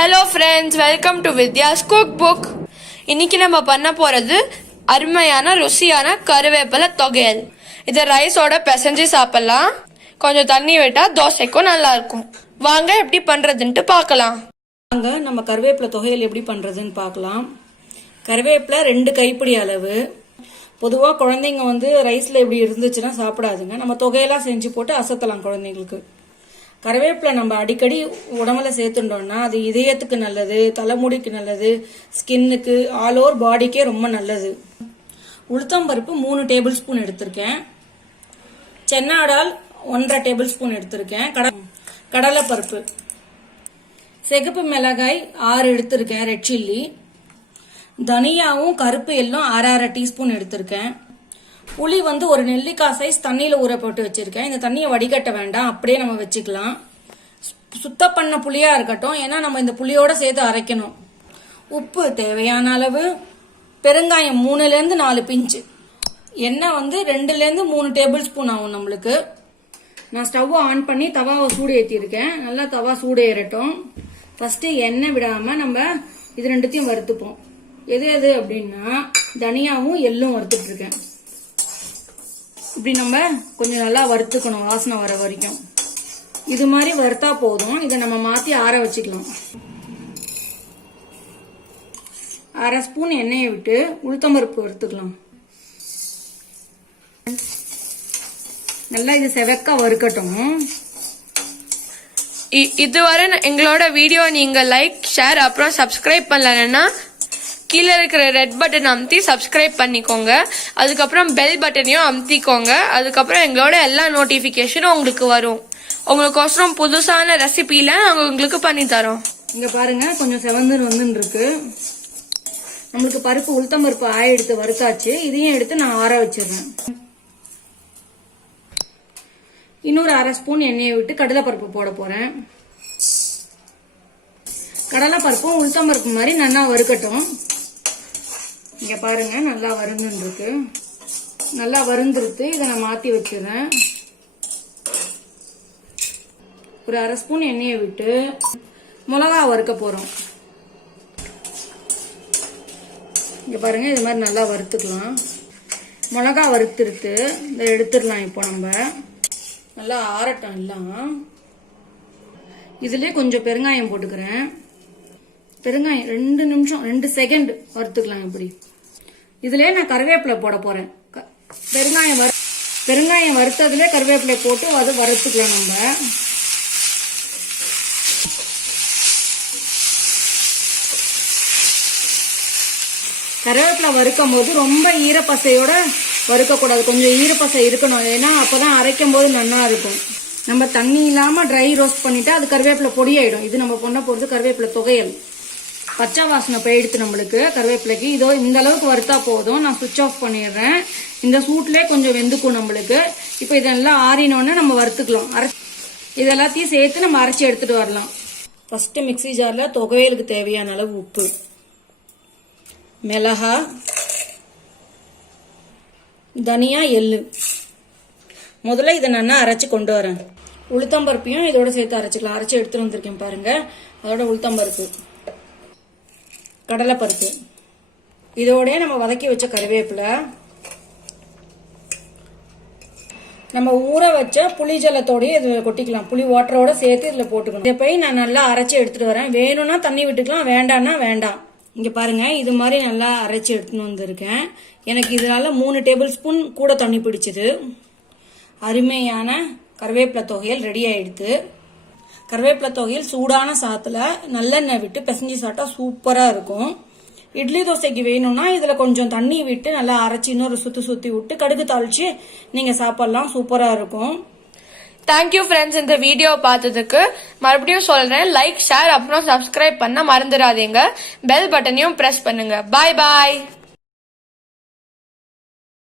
Hello friends, welcome to Vidhya's cookbook. இன்னைக்கு நம்ம பண்ண போறது அருமையான ருசியான கருவேப்பிலை தொகையல். இத ரைஸோட பிசைஞ்சு சாப்பிடலாம். கொஞ்சம் தண்ணி விட்டா தோசைக்கும் நல்லா இருக்கும். வாங்க எப்படி பண்றதுன்னு பார்க்கலாம். வாங்க நம்ம கருவேப்பிலை தொகையல் எப்படி பண்றதுன்னு பார்க்கலாம். கருவேப்பிலை 2 கைப்பிடி அளவு. பொதுவா குழந்தைங்க ரைஸ்ல இப்படி இருந்துச்சுன்னா சாப்பிடாதுங்க. நம்ம தொகையெல்லாம் செஞ்சு போட்டு அசத்தலாம் குழந்தைங்களுக்கு. கருவேப்பிலை நம்ம அடிக்கடி உடம்புல சேர்த்துட்டோம்னா அது இதயத்துக்கு நல்லது, தலைமுடிக்கு நல்லது, ஸ்கின்னுக்கு, ஆல் ஓவர் பாடிக்கே ரொம்ப நல்லது. உளுத்தம்பருப்பு 3 டேபிள் ஸ்பூன் எடுத்திருக்கேன். சென்னா டால் 1.5 டேபிள் ஸ்பூன் எடுத்திருக்கேன். கடலைப்பருப்பு, சிகப்பு மிளகாய் 6 எடுத்திருக்கேன், ரெட் சில்லி, தனியாவும் கருப்பு எல்லாம் 1/2 டீஸ்பூன் எடுத்திருக்கேன். புளி ஒரு நெல்லிக்காய் சைஸ் தண்ணியில ஊற போட்டு வச்சிருக்கேன். இந்த தண்ணியை வடிகட்ட வேண்டாம், அப்படியே நம்ம வச்சுக்கலாம். சுத்தம் பண்ண புளியா இருக்கட்டும், ஏன்னா நம்ம இந்த புளியோட சேர்த்து அரைக்கணும். உப்பு தேவையான அளவு, பெருங்காயம் 3-4 பிஞ்சு, எண்ணெய் 2-3 டேபிள் ஸ்பூன் ஆகும் நம்மளுக்கு. நான் ஸ்டவ் ஆன் பண்ணி தவாவை சூடு ஏற்றிருக்கேன். நல்லா தவா சூடு ஏறட்டும். ஃபர்ஸ்ட் எண்ணெய் விடாம நம்ம இது ரெண்டுத்தையும் வறுத்துப்போம். எது எது அப்படின்னா தனியாவும் எள்ளும் வறுத்துட்டு இருக்கேன். இப்படி நம்ம கொஞ்சம் நல்லா வறுத்துக்கணும், வாசனை வர வரைக்கும். இது மாதிரி வறுத்தா போதும். இதை நம்ம மாத்தி ஆற வச்சுக்கலாம். 1/2 ஸ்பூன் எண்ணெயை விட்டு உளுத்தம்பருப்பு வறுத்துக்கலாம். நல்லா இது செவக்கா வறுக்கட்டும். இதுவரை எங்களோட வீடியோ நீங்க லைக், ஷேர், அப்புறம் சப்ஸ்கிரைப் பண்ணலன்னா கீழே இருக்கிற ரெட் பட்டன் அமுத்தி சப்ஸ்கிரைப் பண்ணிக்கோங்க. அதுக்கப்புறம் பெல் பட்டனையும் அமுத்திக்கோங்க. அதுக்கப்புறம் எங்களோட எல்லா நோட்டிபிகேஷனும் உங்களுக்கு வரும். உங்களுக்கோசரம் புதுசான ரெசிபில நாங்க உங்களுக்கு பண்ணி தரோம். இங்க பாருங்க, கொஞ்சம் செவந்து இருக்கு. நம்மளுக்கு பருப்பு உளுத்தம்பருப்பு எடுத்து வறுத்தாச்சு. இதையும் எடுத்து நான் ஆற வச்சிடுறேன். இன்னொரு 1/2 ஸ்பூன் எண்ணெயை விட்டு கடலைப்பருப்பு போட போறேன். கடலைப்பருப்பும் உளுத்தம்பருப்பு மாதிரி நல்லா வறுக்கட்டும். இங்க பாருங்க, நல்லா வறுந்துருக்கு. நல்லா வறுந்துருத்து. இதை நான் மாத்தி வச்சிடுறேன். ஒரு 1/2 ஸ்பூன் எண்ணெயை விட்டு மிளகா வறுக்க போறோம். இங்க பாருங்க, இது மாதிரி நல்லா வறுத்துக்கலாம். மிளகா வறுத்துருத்து இதை எடுத்துடலாம். இப்போ நம்ம நல்லா ஆறட்டும். எல்லாம் இதுலயே கொஞ்சம் பெருங்காயம் போட்டுக்கிறேன். பெருங்காயம் 2 நிமிஷம் 2 செகண்ட் வறுத்துக்கலாம். இப்படி இதுலயே நான் கருவேப்பிலை போட போறேன். பெருங்காயம் வறுத்ததுல கருவேப்பிலை போட்டு அது வறுத்துக்கலாம். நம்ம கருவேப்பிலை வறுக்கும் போது ரொம்ப ஈரப்பசையோட வறுக்க கூடாது. கொஞ்சம் ஈரப்பசை இருக்கணும். ஏன்னா அப்பதான் அரைக்கும் போது நல்லா இருக்கும். நம்ம தண்ணி இல்லாம ட்ரை ரோஸ்ட் பண்ணிட்டா அது கருவேப்பிலை பொடியாயிடும். இது நம்ம பண்ண போறது கருவேப்பிலை தொகையல். பச்சை வாசனை போயிடுத்து நம்மளுக்கு கருவேப்பிலைக்கு. இதோ இந்த அளவுக்கு வறுத்தா போதும். நான் சுவிட்ச் ஆஃப் பண்ணிடுறேன். இந்த சூட்லயே கொஞ்சம் வெந்துக்கும் நம்மளுக்கு. இப்ப இதெல்லாம் ஆறினோன்னு நம்ம வறுத்துக்கலாம். இது எல்லாத்தையும் சேர்த்து நம்ம அரைச்சி எடுத்துட்டு வரலாம். ஃபர்ஸ்ட் மிக்சி ஜார்ல தொகையலுக்கு தேவையான அளவு உப்பு, மிளகா, தனியா, எள்ளு. முதல்ல இதை நான் அரைச்சு கொண்டு வரேன். உளுத்தம்பருப்பையும் இதோட சேர்த்து அரைச்சிக்கலாம். அரைச்சி எடுத்துட்டு வந்திருக்கேன் பாருங்க. அதோட உளுத்தம்பருப்பு, கடலைப்பருப்பு, இதோட நம்ம வதக்கி வச்ச கருவேப்பிலை, நம்ம ஊற வச்ச புளி ஜலத்தோடய இது கொட்டிக்கலாம். புளி வாட்டரோட சேர்த்து இதுல போட்டுக்கணும். இதை போய் நான் நல்லா அரைச்சி எடுத்துட்டு வரேன். வேணும்னா தண்ணி விட்டுக்கலாம், வேண்டாம்னா வேண்டாம். இங்க பாருங்க, இது மாதிரி நல்லா அரைச்சி எடுத்துன்னு வந்திருக்கேன். எனக்கு இதனால 3 டேபிள் ஸ்பூன் கூட தண்ணி பிடிச்சது. அருமையான கருவேப்பிலை தொகையல் ரெடி ஆயிடுது. கருவேப்பிலை தொகையல் சூடான சாத்துல நல்லெண்ணெய் விட்டு பிசைஞ்சு சாப்பிட்டா சூப்பரா இருக்கும். இட்லி தோசைக்கு வேணும்னா இதுல கொஞ்சம் தண்ணி விட்டு நல்லா அரைச்சி இன்னொரு சுத்தி விட்டு கடுகு தாளிச்சு நீங்க சாப்பிடலாம். சூப்பரா இருக்கும். தேங்க்யூ ஃப்ரெண்ட்ஸ், இந்த வீடியோ பார்த்ததுக்கு. மறுபடியும் சொல்றேன், லைக், ஷேர், அப்புறம் சப்ஸ்கிரைப் பண்ண மறந்துடாதீங்க. பெல் பட்டனையும் பிரஸ் பண்ணுங்க. பாய் பாய்.